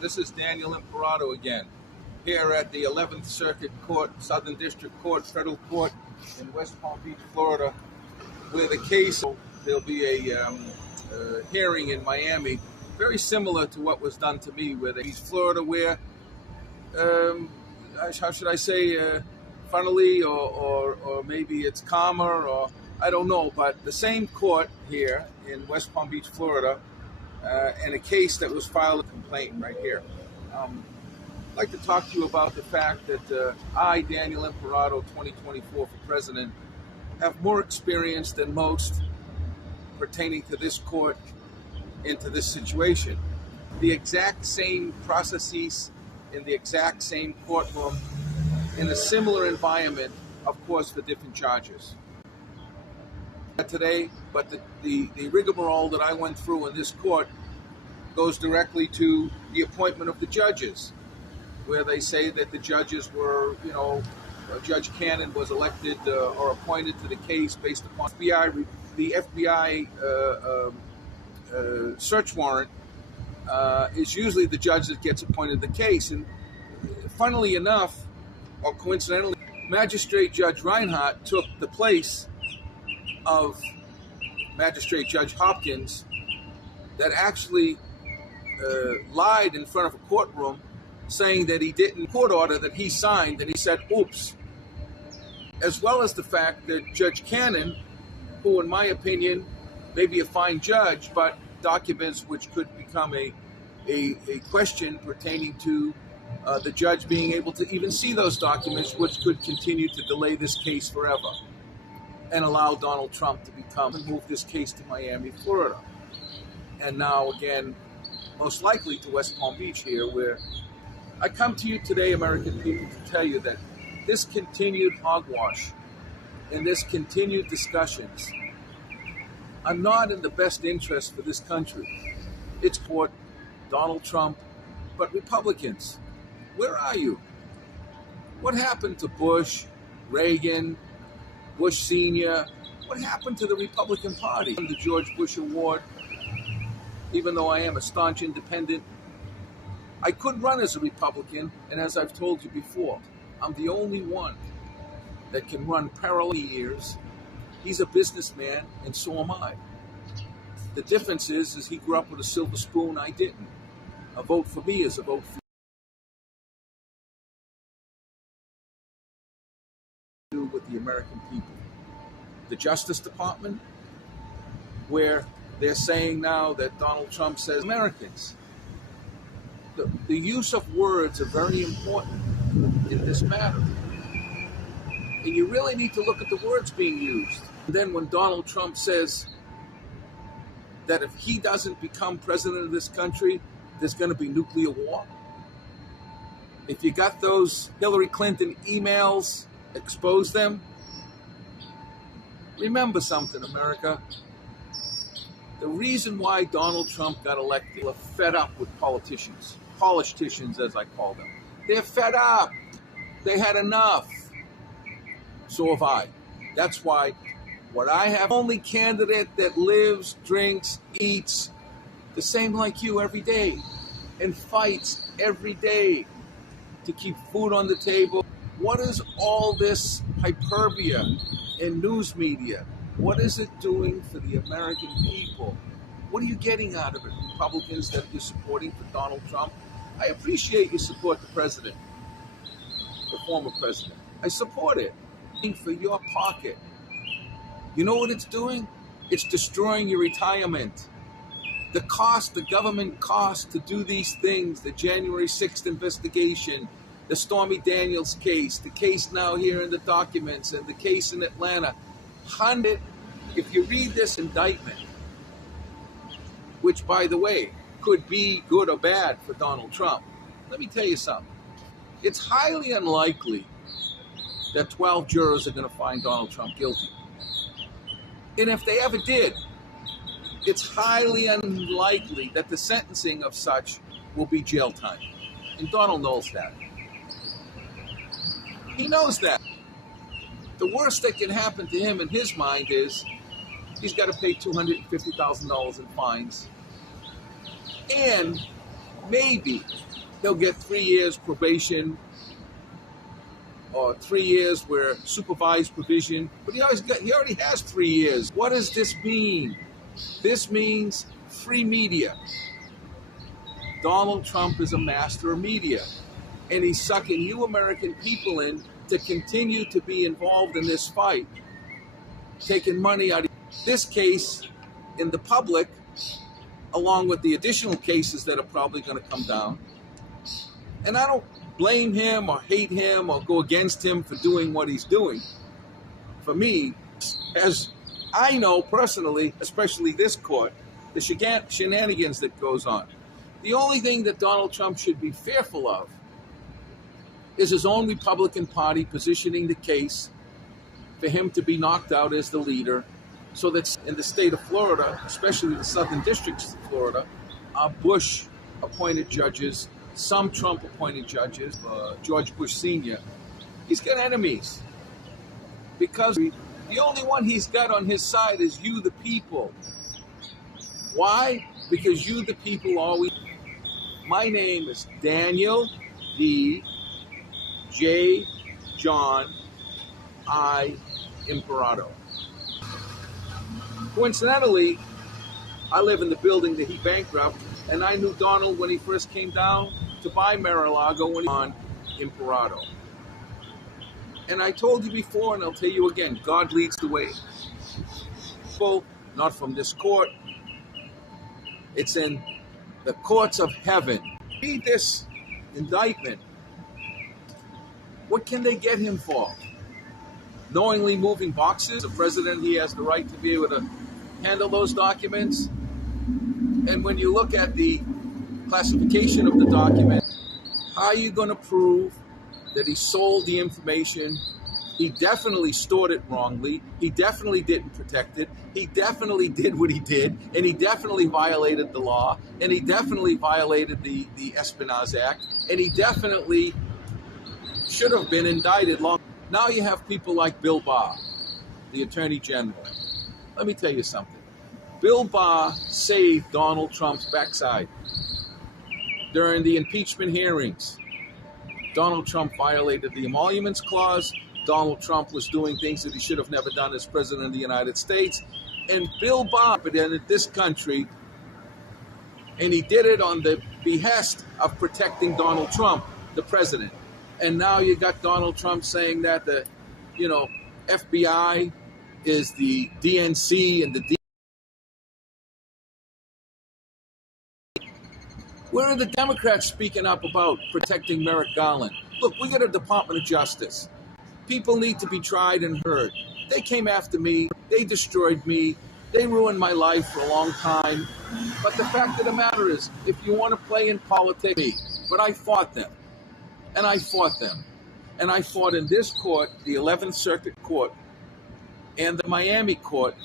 This is Daniel Imperato again, here at the 11th Circuit Court, Southern District Court, Federal Court in West Palm Beach, Florida, where the case, there'll be a hearing in Miami, very similar to what was done to me with East Florida, where, how should I say, funnily, or maybe it's calmer, or I don't know, but the same court here in West Palm Beach, Florida, and a case that was filed, a complaint right here. I'd like to talk to you about the fact that I, Daniel Imperato, 2024 for president, have more experience than most pertaining to this court and to this situation. The exact same processes in the exact same courtroom in a similar environment, of course, for different charges. Today, but the rigmarole that I went through in this court goes directly to the appointment of the judges, where they say that the judges were, Judge Cannon was elected or appointed to the case based upon the FBI search warrant is usually the judge that gets appointed to the case. And funnily enough, or coincidentally, Magistrate Judge Reinhart took the place of Magistrate Judge Hopkins that actually lied in front of a courtroom saying that he didn't court order that he signed, and he said, oops. As well as the fact that Judge Cannon, who in my opinion may be a fine judge, but documents which could become a question pertaining to the judge being able to even see those documents, which could continue to delay this case forever and allow Donald Trump to move this case to Miami, Florida. And now again, most likely to West Palm Beach here, where I come to you today, American people, to tell you that this continued hogwash and this continued discussions are not in the best interest for this country. It's for Donald Trump, but Republicans, where are you? What happened to Bush, Reagan, Bush Sr.? What happened to the Republican Party? The George Bush Award, even though I am a staunch independent, I could run as a Republican, and as I've told you before, I'm the only one that can run parallel years. He's a businessman, and so am I. The difference is he grew up with a silver spoon, I didn't. A vote for me is a vote for you with the American people. The Justice Department, where they're saying now that Donald Trump says Americans. The use of words are very important in this matter. And you really need to look at the words being used. And then when Donald Trump says that if he doesn't become president of this country, there's going to be nuclear war. If you got those Hillary Clinton emails, expose them. Remember something, America. The reason why Donald Trump got elected, are fed up with politicians as I call them. They're fed up. They had enough. So have I. That's why what I have, only candidate that lives, drinks, eats the same like you every day and fights every day to keep food on the table. What is all this hyperbole in news media? What is it doing for the American people? What are you getting out of it, Republicans that you're supporting for Donald Trump? I appreciate you support the president, the former president. I support it. For your pocket. You know what it's doing? It's destroying your retirement. The cost, the government cost to do these things, the January 6th investigation, the Stormy Daniels case, the case now here in the documents, and the case in Atlanta. If you read this indictment, which, by the way, could be good or bad for Donald Trump, let me tell you something. It's highly unlikely that 12 jurors are going to find Donald Trump guilty. And if they ever did, it's highly unlikely that the sentencing of such will be jail time. And Donald knows that. He knows that. The worst that can happen to him in his mind is he's got to pay $250,000 in fines. And maybe He'll get 3 years probation or 3 years where supervised provision, but he already has 3 years. What does this mean? This means free media. Donald Trump is a master of media, and he's sucking you American people in to continue to be involved in this fight, taking money out of this case in the public, along with the additional cases that are probably going to come down. And I don't blame him or hate him or go against him for doing what he's doing. For me, as I know personally, especially this court, the shenanigans that goes on. The only thing that Donald Trump should be fearful of is his own Republican Party positioning the case for him to be knocked out as the leader, so that in the state of Florida, especially the southern districts of Florida, are Bush-appointed judges, some Trump-appointed judges, George Bush Sr. He's got enemies because the only one he's got on his side is you, the people. Why? Because you, the people, always. My name is Daniel D. J. John I. Imperato. Coincidentally, I live in the building that he bankrupted, and I knew Donald when he first came down to buy Mar-a-Lago when he was on Imperato. And I told you before, and I'll tell you again, God leads the way. Well, not from this court. It's in the courts of heaven. Read this indictment. What can they get him for? Knowingly moving boxes? The president, he has the right to be able to handle those documents. And when you look at the classification of the document, how are you going to prove that he sold the information? He definitely stored it wrongly. He definitely didn't protect it. He definitely did what he did, and he definitely violated the law, and he definitely violated the Espionage Act, and he definitely should have been indicted long. Now you have people like Bill Barr, the Attorney General. Let me tell you something. Bill Barr saved Donald Trump's backside during the impeachment hearings. Donald Trump violated the Emoluments Clause. Donald Trump was doing things that he should have never done as president of the United States. And Bill Barr represented this country, and he did it on the behest of protecting Donald Trump, the president. And now you got Donald Trump saying that the, FBI is the DNC and the Where are the Democrats speaking up about protecting Merrick Garland? Look, we got a Department of Justice. People need to be tried and heard. They came after me. They destroyed me. They ruined my life for a long time. But the fact of the matter is, if you want to play in politics, but I fought them. And I fought them. And I fought in this court, the 11th Circuit Court, and the Miami Court,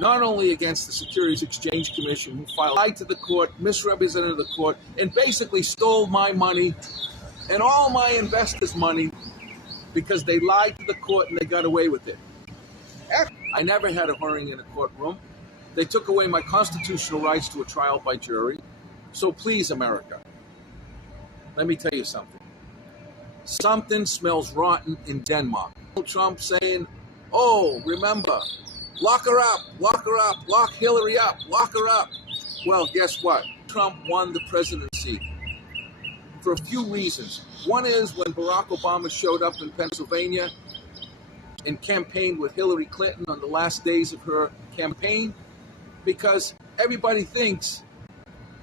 not only against the Securities Exchange Commission, who lied to the court, misrepresented the court, and basically stole my money and all my investors' money because they lied to the court and they got away with it. I never had a hearing in a courtroom. They took away my constitutional rights to a trial by jury. So please, America, let me tell you something. Something smells rotten in Denmark. Trump saying, oh, remember, lock her up, lock Hillary up, lock her up. Well, guess what? Trump won the presidency for a few reasons. One is when Barack Obama showed up in Pennsylvania and campaigned with Hillary Clinton on the last days of her campaign, because everybody thinks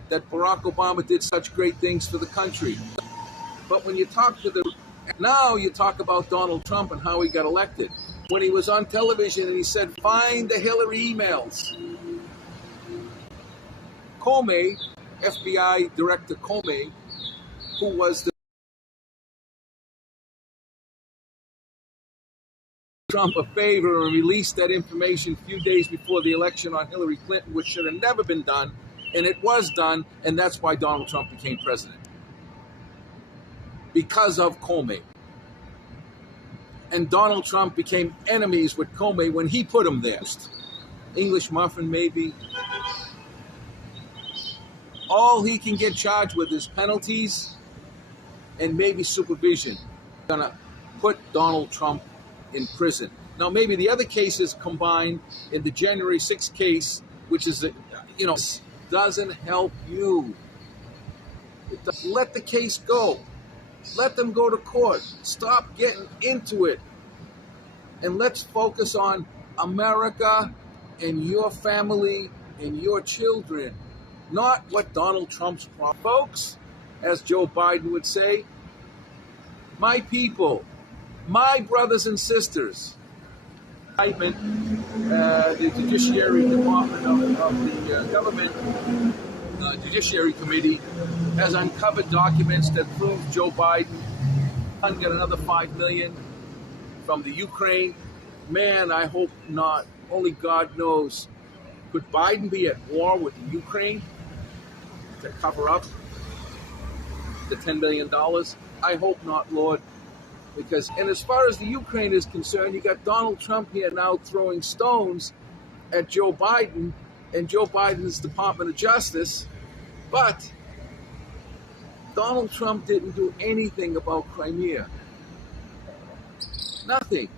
that Barack Obama did such great things for the country. But when you talk now you talk about Donald Trump and how he got elected. When he was on television and he said, find the Hillary emails. Comey, FBI Director Comey, who was the Trump a favor and released that information a few days before the election on Hillary Clinton, which should have never been done, and it was done, and that's why Donald Trump became president. Because of Comey. And Donald Trump became enemies with Comey when he put him there. English muffin, maybe. All he can get charged with is penalties and maybe supervision going to put Donald Trump in prison. Now, maybe the other cases combined in the January 6th case, which is, doesn't help you. Let the case go. Let them go to court. Stop getting into it. And let's focus on America and your family and your children, not what Donald Trump's problem. Folks, as Joe Biden would say, my people, my brothers and sisters, the Judiciary Department of the government, Judiciary Committee, has uncovered documents that prove Joe Biden got another $5 million from the Ukraine. Man, I hope not. Only God knows. Could Biden be at war with the Ukraine to cover up the $10 billion? I hope not, Lord. And as far as the Ukraine is concerned, you got Donald Trump here now throwing stones at Joe Biden and Joe Biden's Department of Justice. But Donald Trump didn't do anything about Crimea. Nothing.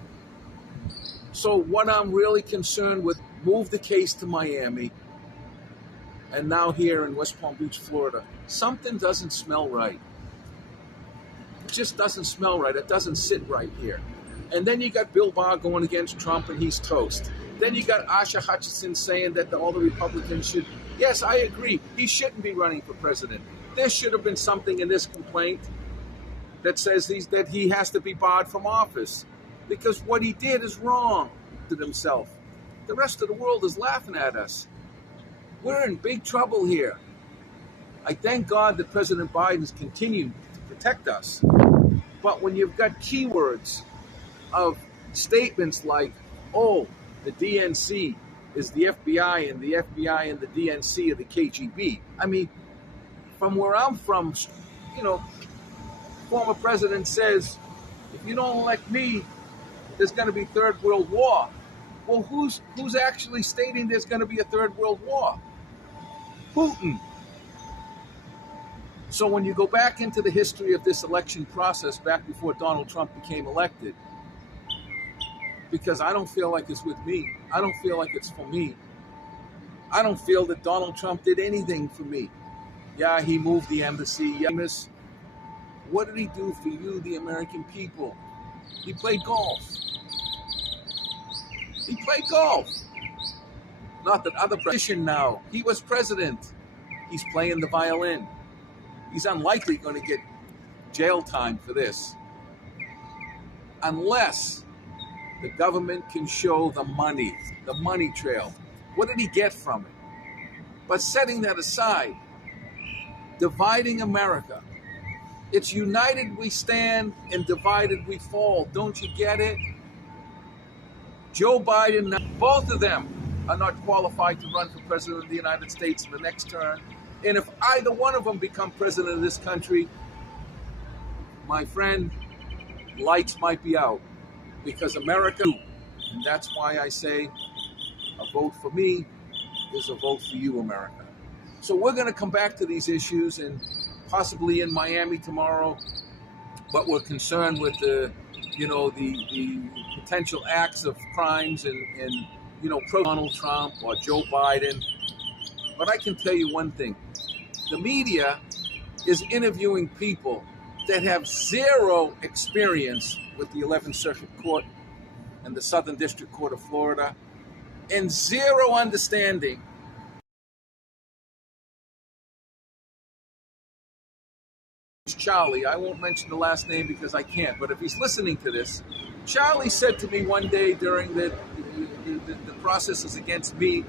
So what I'm really concerned with, move the case to Miami, and now here in West Palm Beach, Florida. Something doesn't smell right. It just doesn't smell right. It doesn't sit right here. And then you got Bill Barr going against Trump, and he's toast. Then you got Asha Hutchinson saying that all the Republicans should. Yes, I agree. He shouldn't be running for president. There should have been something in this complaint that says that he has to be barred from office because what he did is wrong to himself. The rest of the world is laughing at us. We're in big trouble here. I thank God that President Biden's continued to protect us. But when you've got keywords of statements like, oh, the DNC is the FBI and the FBI and the DNC are the KGB. I mean, from where I'm from, former president says, if you don't elect me, there's going to be Third World War. Well, who's actually stating there's going to be a Third World War? Putin. So when you go back into the history of this election process back before Donald Trump became elected, because I don't feel like it's with me. I don't feel like it's for me. I don't feel that Donald Trump did anything for me. Yeah, he moved the embassy. Yes. What did he do for you, the American people? He played golf. He played golf. Not that other president now. He was president. He's playing the violin. He's unlikely going to get jail time for this. Unless the government can show the money trail. What did he get from it? But setting that aside, dividing America. It's united we stand and divided we fall. Don't you get it? Joe Biden, both of them are not qualified to run for president of the United States in the next term. And if either one of them become president of this country, my friend, lights might be out. Because America, and that's why I say a vote for me is a vote for you, America. So we're going to come back to these issues and possibly in Miami tomorrow, but we're concerned with the potential acts of crimes and pro Donald Trump or Joe Biden. But I can tell you one thing. The media is interviewing people that have zero experience with the 11th Circuit Court and the Southern District Court of Florida and zero understanding Charlie. I won't mention the last name because I can't, but if he's listening to this, Charlie said to me one day during the processes against me,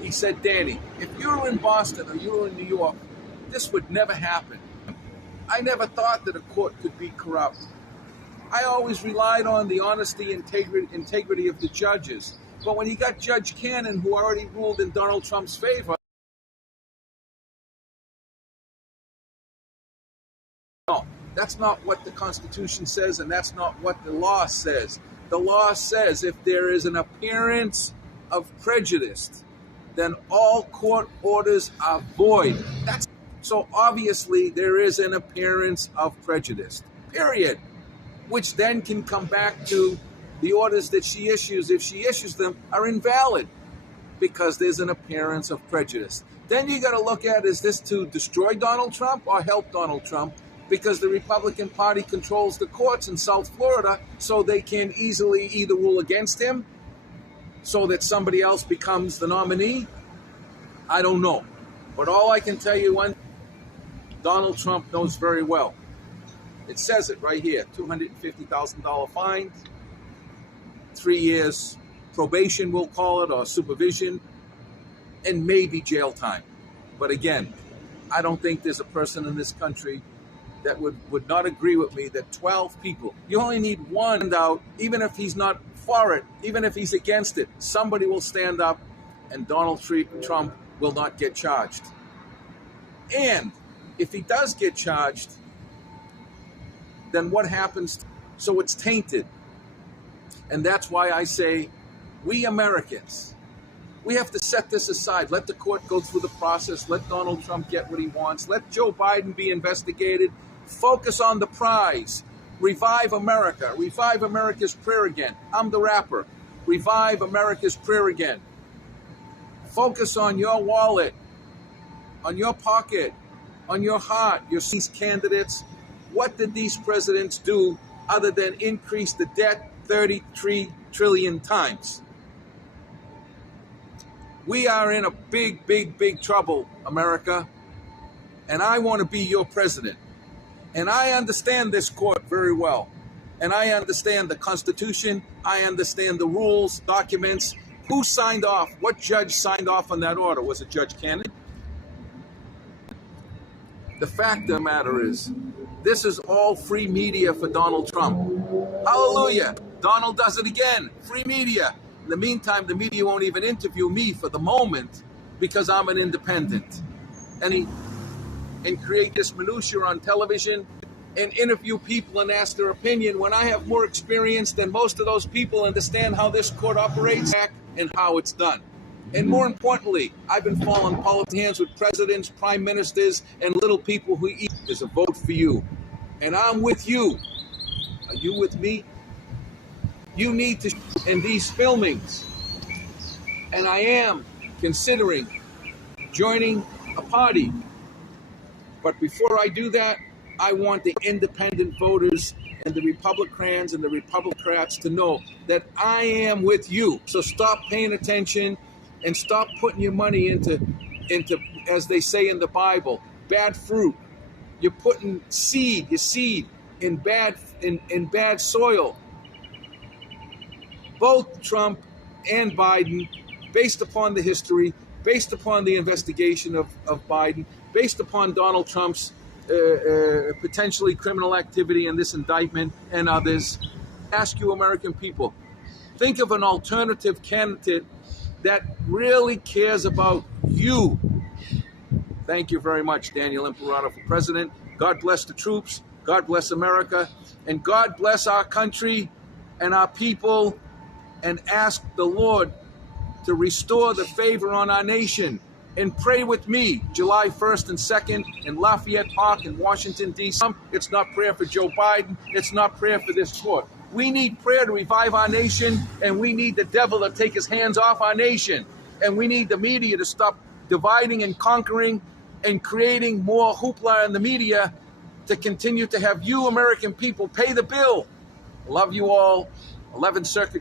he said, Danny, if you were in Boston or you were in New York, this would never happen. I never thought that a court could be corrupt. I always relied on the honesty and integrity of the judges. But when you got Judge Cannon, who already ruled in Donald Trump's favor, no, that's not what the Constitution says, and that's not what the law says. The law says if there is an appearance of prejudice, then all court orders are void. So obviously there is an appearance of prejudice, period, which then can come back to the orders that she issues, if she issues them, are invalid because there's an appearance of prejudice. Then you got to look at, is this to destroy Donald Trump or help Donald Trump? Because the Republican Party controls the courts in South Florida, so they can easily either rule against him so that somebody else becomes the nominee. I don't know. But all I can tell you, Donald Trump knows very well. It says it right here, $250,000 fine, 3 years probation, we'll call it, or supervision, and maybe jail time. But again, I don't think there's a person in this country that would not agree with me that 12 people, you only need one out, even if he's not for it, even if he's against it, somebody will stand up and Donald Trump will not get charged. And if he does get charged, then what happens? So it's tainted. And that's why I say, we Americans, we have to set this aside. Let the court go through the process. Let Donald Trump get what he wants. Let Joe Biden be investigated. Focus on the prize. Revive America. Revive America's prayer again. I'm the rapper. Revive America's prayer again. Focus on your wallet, on your pocket, on your heart. These candidates, what did these presidents do other than increase the debt 33 trillion times? We are in a big, big, big trouble, America, and I want to be your president. And I understand this court very well. And I understand the Constitution. I understand the rules, documents. Who signed off? What judge signed off on that order? Was it Judge Cannon? The fact of the matter is, this is all free media for Donald Trump. Hallelujah. Donald does it again. Free media. In the meantime, the media won't even interview me for the moment because I'm an independent. And create this minutia on television and interview people and ask their opinion when I have more experience than most of those people, understand how this court operates and how it's done. And more importantly, I've been falling politics hands with presidents, prime ministers, and little people who eat. There's a vote for you. And I'm with you. Are you with me? You need to in these filmings. And I am considering joining a party. But before I do that, I want the independent voters and the Republicans and the Republicrats to know that I am with you. So stop paying attention and stop putting your money into, as they say in the Bible, bad fruit. You're putting your seed in bad soil. Both Trump and Biden, based upon the history, based upon the investigation of Biden, based upon Donald Trump's potentially criminal activity in this indictment and others, ask you American people, think of an alternative candidate that really cares about you. Thank you very much, Daniel Imperato, for president. God bless the troops. God bless America. And God bless our country and our people, and ask the Lord to restore the favor on our nation. And pray with me July 1st and 2nd in Lafayette Park in Washington, D.C. It's not prayer for Joe Biden. It's not prayer for this court. We need prayer to revive our nation, and we need the devil to take his hands off our nation. And we need the media to stop dividing and conquering and creating more hoopla in the media to continue to have you American people pay the bill. Love you all. 11th Circuit.